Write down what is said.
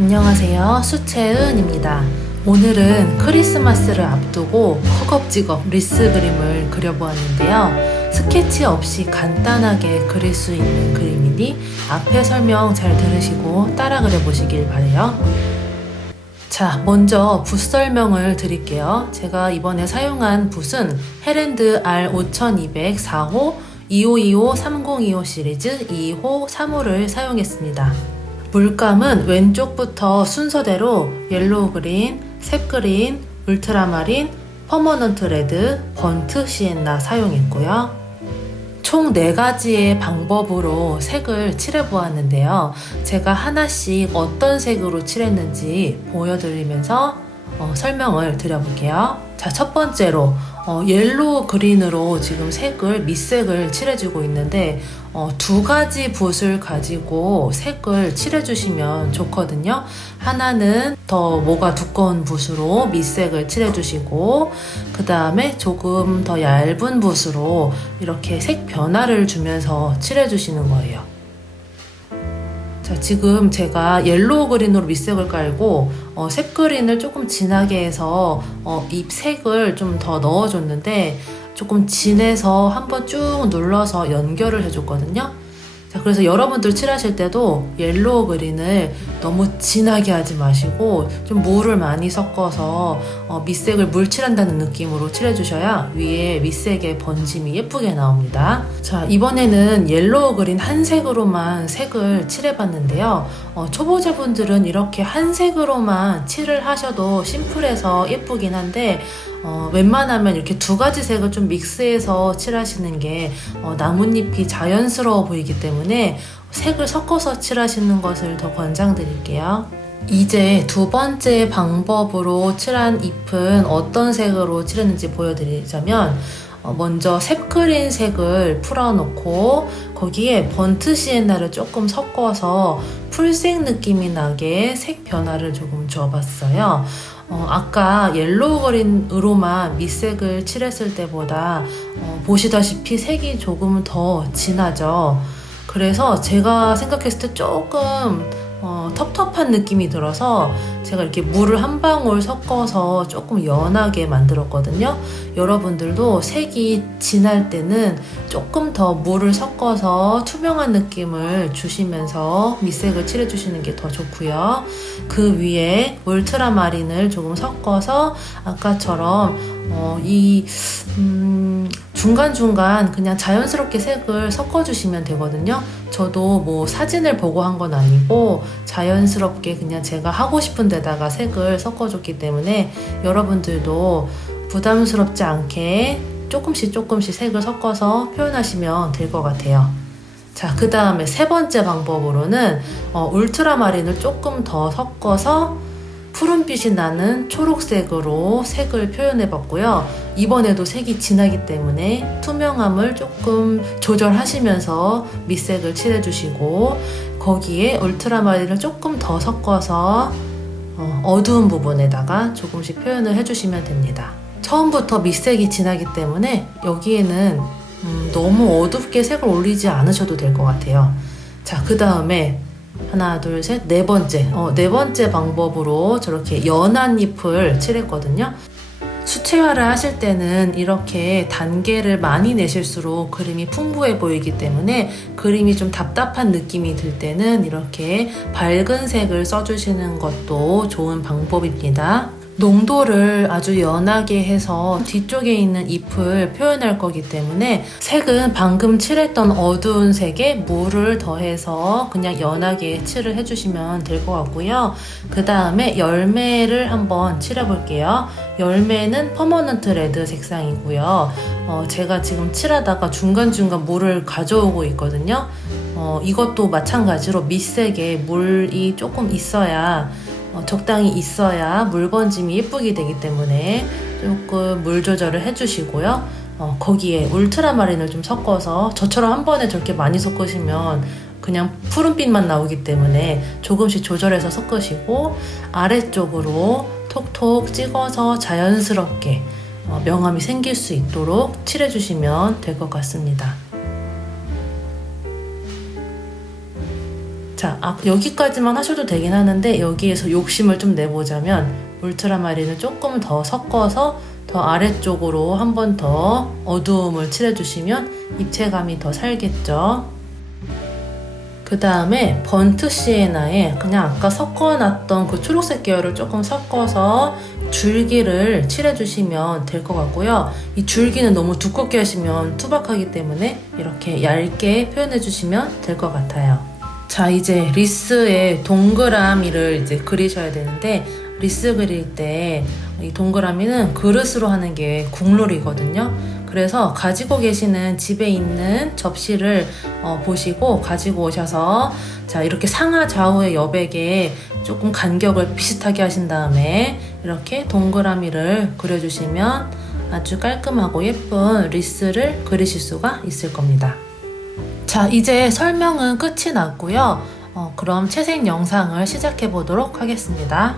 안녕하세요. 수채은입니다. 오늘은 크리스마스를 앞두고 허겁지겁 리스 그림을 그려보았는데요. 스케치 없이 간단하게 그릴 수 있는 그림이니 앞에 설명 잘 들으시고 따라 그려보시길 바래요. 자, 먼저 붓 설명을 드릴게요. 제가 이번에 사용한 붓은 헤랜드 R5200 4호 2525 3025 시리즈 2호 3호를 사용했습니다. 물감은 왼쪽부터 순서대로 옐로우 그린, 셉 그린, 울트라마린, 퍼머넌트 레드, 번트 시엔나 사용했고요. 총 4가지의 방법으로 색을 칠해보았는데요. 제가 하나씩 어떤 색으로 칠했는지 보여드리면서 설명을 드려볼게요. 자, 첫 번째로 옐로우 그린으로 지금 밑색을 칠해주고 있는데 2가지 붓을 가지고 색을 칠해주시면 좋거든요. 하나는 더 모가 두꺼운 붓으로 밑색을 칠해주시고 그 다음에 조금 더 얇은 붓으로 이렇게 색 변화를 주면서 칠해주시는 거예요. 자, 지금 제가 옐로우 그린으로 밑색을 깔고 셉 그린을 조금 진하게 해서 잎 색을 좀 더 넣어줬는데 조금 진해서 한번 쭉 눌러서 연결을 해줬거든요. 자, 그래서 여러분들 칠하실 때도 옐로우 그린을 너무 진하게 하지 마시고 좀 물을 많이 섞어서 밑색을 물칠한다는 느낌으로 칠해주셔야 위에 밑색의 번짐이 예쁘게 나옵니다. 자, 이번에는 옐로우 그린 한 색으로만 색을 칠해봤는데요. 초보자분들은 이렇게 한 색으로만 칠을 하셔도 심플해서 예쁘긴 한데 웬만하면 이렇게 2가지 색을 좀 믹스해서 칠하시는 게 나뭇잎이 자연스러워 보이기 때문에 색을 섞어서 칠하시는 것을 더 권장드릴게요. 이제 2번째 방법으로 칠한 잎은 어떤 색으로 칠했는지 보여드리자면 먼저 셉그린 색을 풀어놓고 거기에 번트 시엔나를 조금 섞어서 풀색 느낌이 나게 색 변화를 조금 줘봤어요. 아까 옐로우 그린으로만 밑색을 칠했을 때보다 보시다시피 색이 조금 더 진하죠. 그래서 제가 생각했을 때 조금 텁텁한 느낌이 들어서 제가 이렇게 물을 한 방울 섞어서 조금 연하게 만들었거든요. 여러분들도 색이 진할 때는 조금 더 물을 섞어서 투명한 느낌을 주시면서 밑색을 칠해주시는 게 더 좋고요. 그 위에 울트라마린을 조금 섞어서 아까처럼 중간중간 그냥 자연스럽게 색을 섞어주시면 되거든요. 저도 뭐 사진을 보고 한 건 아니고 자연스럽게 그냥 제가 하고 싶은 데다가 색을 섞어줬기 때문에 여러분들도 부담스럽지 않게 조금씩 색을 섞어서 표현하시면 될 것 같아요. 자, 그 다음에 3번째 방법으로는 울트라마린을 조금 더 섞어서 푸른빛이 나는 초록색으로 색을 표현해 봤고요. 이번에도 색이 진하기 때문에 투명함을 조금 조절하시면서 밑색을 칠해 주시고 거기에 울트라마린을 조금 더 섞어서 어두운 부분에다가 조금씩 표현을 해주시면 됩니다. 처음부터 밑색이 진하기 때문에 여기에는 너무 어둡게 색을 올리지 않으셔도 될 것 같아요. 자, 그 다음에 하나, 둘, 셋, 4번째. 4번째 방법으로 저렇게 연한 잎을 칠했거든요. 수채화를 하실 때는 이렇게 단계를 많이 내실수록 그림이 풍부해 보이기 때문에 그림이 좀 답답한 느낌이 들 때는 이렇게 밝은 색을 써주시는 것도 좋은 방법입니다. 농도를 아주 연하게 해서 뒤쪽에 있는 잎을 표현할 거기 때문에 색은 방금 칠했던 어두운 색에 물을 더해서 그냥 연하게 칠을 해주시면 될 것 같고요. 그 다음에 열매를 한번 칠해볼게요. 열매는 퍼머넌트 레드 색상이고요. 제가 지금 칠하다가 중간중간 물을 가져오고 있거든요. 이것도 마찬가지로 밑색에 물이 조금 있어야 적당히 있어야 물 번짐이 예쁘게 되기 때문에 조금 물 조절을 해주시고요. 거기에 울트라마린을 좀 섞어서 저처럼 한 번에 저렇게 많이 섞으시면 그냥 푸른빛만 나오기 때문에 조금씩 조절해서 섞으시고 아래쪽으로 톡톡 찍어서 자연스럽게 명암이 생길 수 있도록 칠해주시면 될 것 같습니다. 자, 여기까지만 하셔도 되긴 하는데 여기에서 욕심을 좀 내보자면 울트라마린을 조금 더 섞어서 더 아래쪽으로 한 번 더 어두움을 칠해주시면 입체감이 더 살겠죠. 그 다음에 번트 시에나에 그냥 아까 섞어놨던 그 초록색 계열을 조금 섞어서 줄기를 칠해주시면 될 것 같고요. 이 줄기는 너무 두껍게 하시면 투박하기 때문에 이렇게 얇게 표현해주시면 될 것 같아요. 자, 이제 리스의 동그라미를 이제 그리셔야 되는데 리스 그릴 때 이 동그라미는 그릇으로 하는 게 국룰이거든요. 그래서 가지고 계시는 집에 있는 접시를 보시고 가지고 오셔서 자, 이렇게 상하 좌우의 여백에 조금 간격을 비슷하게 하신 다음에 이렇게 동그라미를 그려주시면 아주 깔끔하고 예쁜 리스를 그리실 수가 있을 겁니다. 자, 이제 설명은 끝이 났고요. 그럼 채색 영상을 시작해 보도록 하겠습니다.